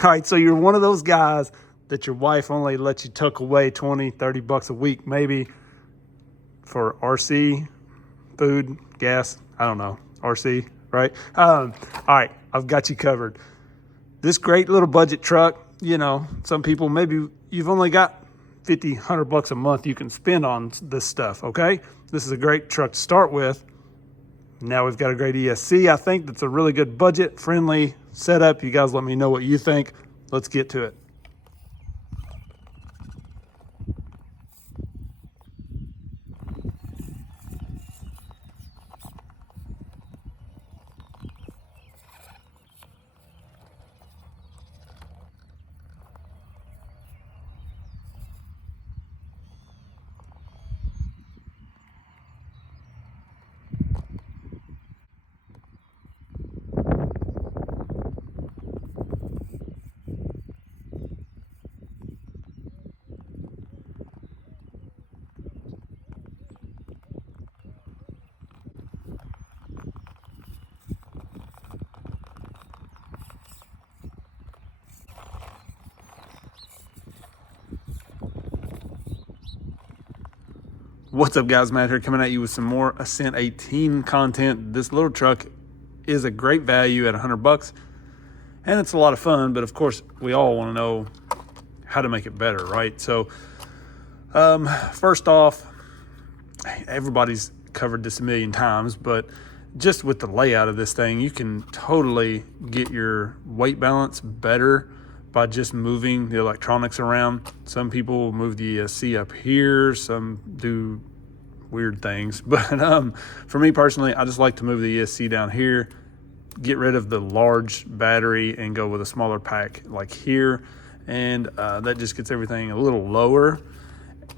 All right, so you're one of those guys that your wife only lets you tuck away 20, 30 bucks a week, maybe for RC, food, gas, I don't know, RC, right? All right, I've got you covered. This great little budget truck, you know, some people, maybe you've only got 50, 100 bucks a month you can spend on this stuff, okay? This is a great truck to start with. Now we've got a great ESC, I think that's a really good budget friendly setup. You guys let me know what you think. Let's get to it. What's up guys, Matt here coming at you with some more Ascent 18 content. This little truck is a great value at 100 bucks and it's a lot of fun, but of course we all want to know how to make it better, right? So first off, everybody's covered this a million times, but just with the layout of this thing, you can totally get your weight balance better by just moving the electronics around. Some people move the ESC up here, some do weird things, but for me personally, I just like to move the ESC down here, get rid of the large battery and go with a smaller pack like here, and that just gets everything a little lower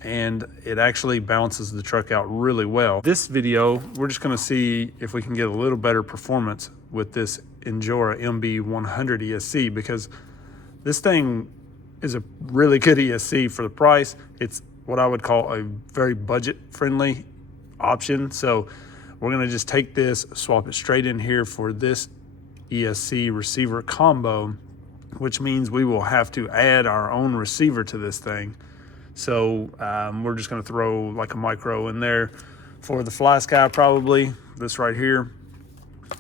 and it actually balances the truck out really well. This video, we're just gonna see if we can get a little better performance with this Injora MB100 ESC, because this thing is a really good ESC for the price. It's what I would call a very budget-friendly option. So we're gonna just take this, swap it straight in here for this ESC receiver combo, which means we will have to add our own receiver to this thing. So we're just gonna throw like a micro in there for the Flysky, probably, this right here,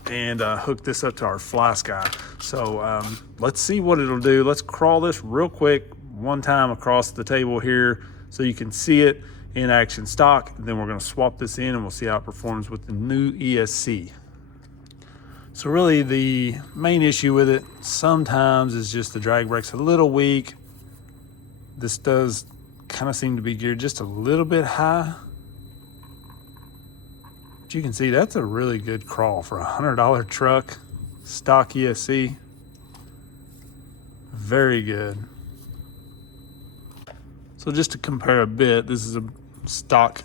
and hook this up to our Flysky. So let's see what it'll do. Let's crawl this real quick one time across the table here so you can see it in action stock. Then we're gonna swap this in and we'll see how it performs with the new ESC. So really the main issue with it sometimes is just the drag brake's a little weak. This does kind of seem to be geared just a little bit high. But you can see that's a really good crawl for a $100 truck, stock ESC. Very good. So just to compare a bit, this is a stock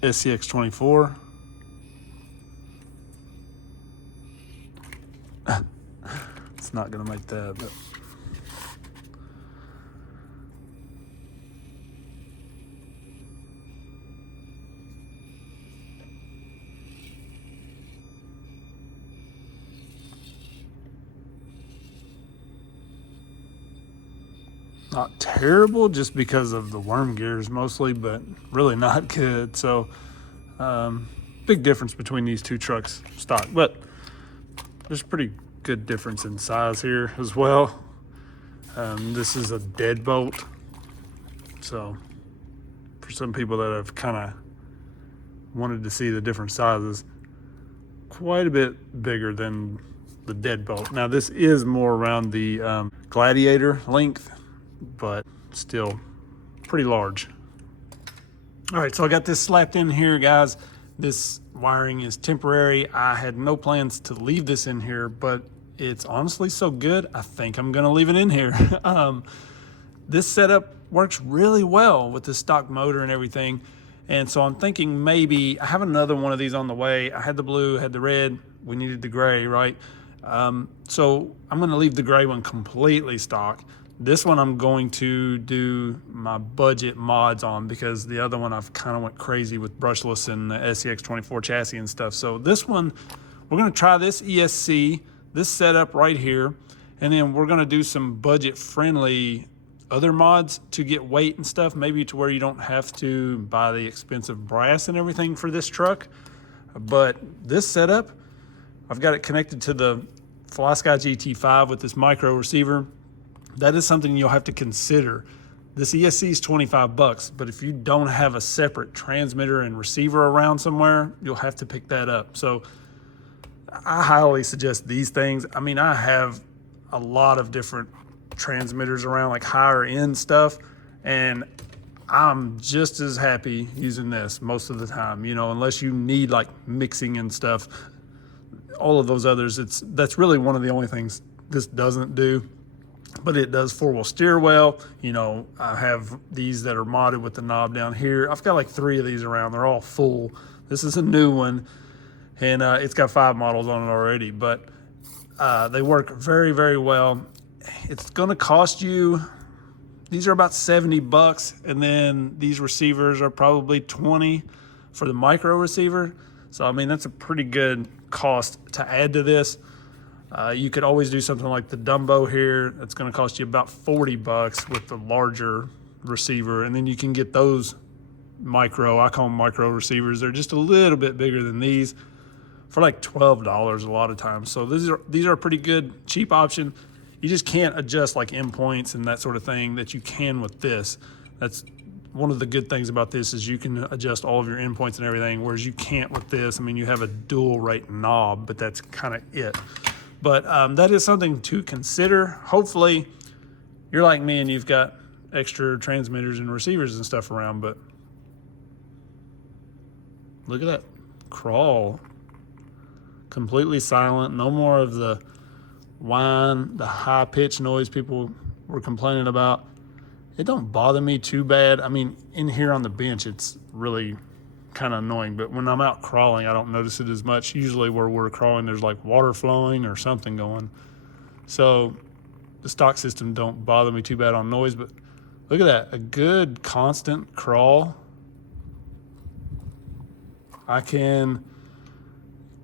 SCX24. It's not gonna make that, but not terrible, just because of the worm gears mostly, but really not good. So big difference between these two trucks stock, but there's pretty good difference in size here as well. This is a deadbolt, so for some people that have kind of wanted to see the different sizes, quite a bit bigger than the deadbolt. Now this is more around the Gladiator length, but still pretty large. All right, so I got this slapped in here, guys. This wiring is temporary. I had no plans to leave this in here, but it's honestly so good, I think I'm gonna leave it in here. This setup works really well with the stock motor and everything. And so I'm thinking maybe, I have another one of these on the way. I had the blue, had the red, we needed the gray, right? So I'm gonna leave the gray one completely stock. This one I'm going to do my budget mods on, because the other one I've kind of went crazy with brushless and the SCX24 chassis and stuff. So this one, we're gonna try this ESC, this setup right here, And then we're gonna do some budget-friendly other mods to get weight and stuff, maybe to where you don't have to buy the expensive brass and everything for this truck. But this setup, I've got it connected to the Flysky GT5 with this micro receiver. That is something you'll have to consider. This ESC is 25 bucks, but if you don't have a separate transmitter and receiver around somewhere, you'll have to pick that up. So I highly suggest these things. I mean, I have a lot of different transmitters around, like higher end stuff, and I'm just as happy using this most of the time, you know, unless you need like mixing and stuff. All of those others, that's really one of the only things this doesn't do, but it does four-wheel steer well. You know, I have these that are modded with the knob down here. I've got like 3 of these around. They're all full. This is a new one, and it's got 5 models on it already, but they work very, very well. It's gonna cost you, these are about 70 bucks, and then these receivers are probably 20 for the micro receiver. So, I mean, that's a pretty good cost to add to this. You could always do something like the Dumbo here. That's gonna cost you about 40 bucks with the larger receiver, and then you can get those micro, I call them micro receivers. They're just a little bit bigger than these for like $12 a lot of times. So these are a pretty good, cheap option. You just can't adjust like endpoints and that sort of thing that you can with this. That's one of the good things about this, is you can adjust all of your endpoints and everything, whereas you can't with this. I mean, you have a dual rate knob, but that's kind of it. But that is something to consider. Hopefully you're like me and you've got extra transmitters and receivers and stuff around, but look at that crawl. Completely silent, no more of the whine, the high pitched noise people were complaining about. It don't bother me too bad. I mean, in here on the bench, it's really kind of annoying, but when I'm out crawling, I don't notice it as much. Usually where we're crawling, there's like water flowing or something going. So the stock system don't bother me too bad on noise, but look at that, a good constant crawl. I can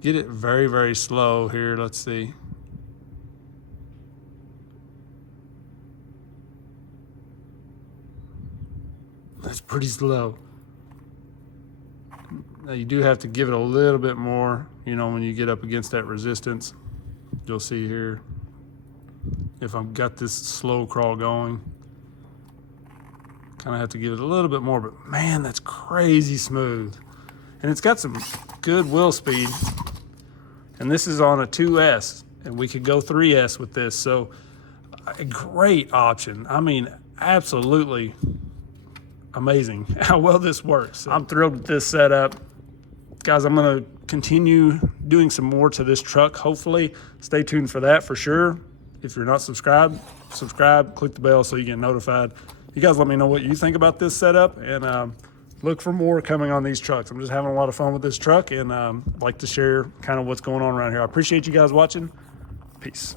get it very, very slow here. Let's see. That's pretty slow. Now you do have to give it a little bit more, you know, when you get up against that resistance. You'll see here, if I've got this slow crawl going, kind of have to give it a little bit more, but man, that's crazy smooth. And it's got some good wheel speed. And this is on a 2S, and we could go 3S with this. So a great option. I mean, absolutely amazing how well this works. I'm thrilled with this setup. Guys, I'm gonna continue doing some more to this truck, hopefully. Stay tuned for that for sure. If you're not subscribed, subscribe, click the bell so you get notified. You guys let me know what you think about this setup, and look for more coming on these trucks. I'm just having a lot of fun with this truck, and like to share kind of what's going on around here. I appreciate you guys watching. Peace.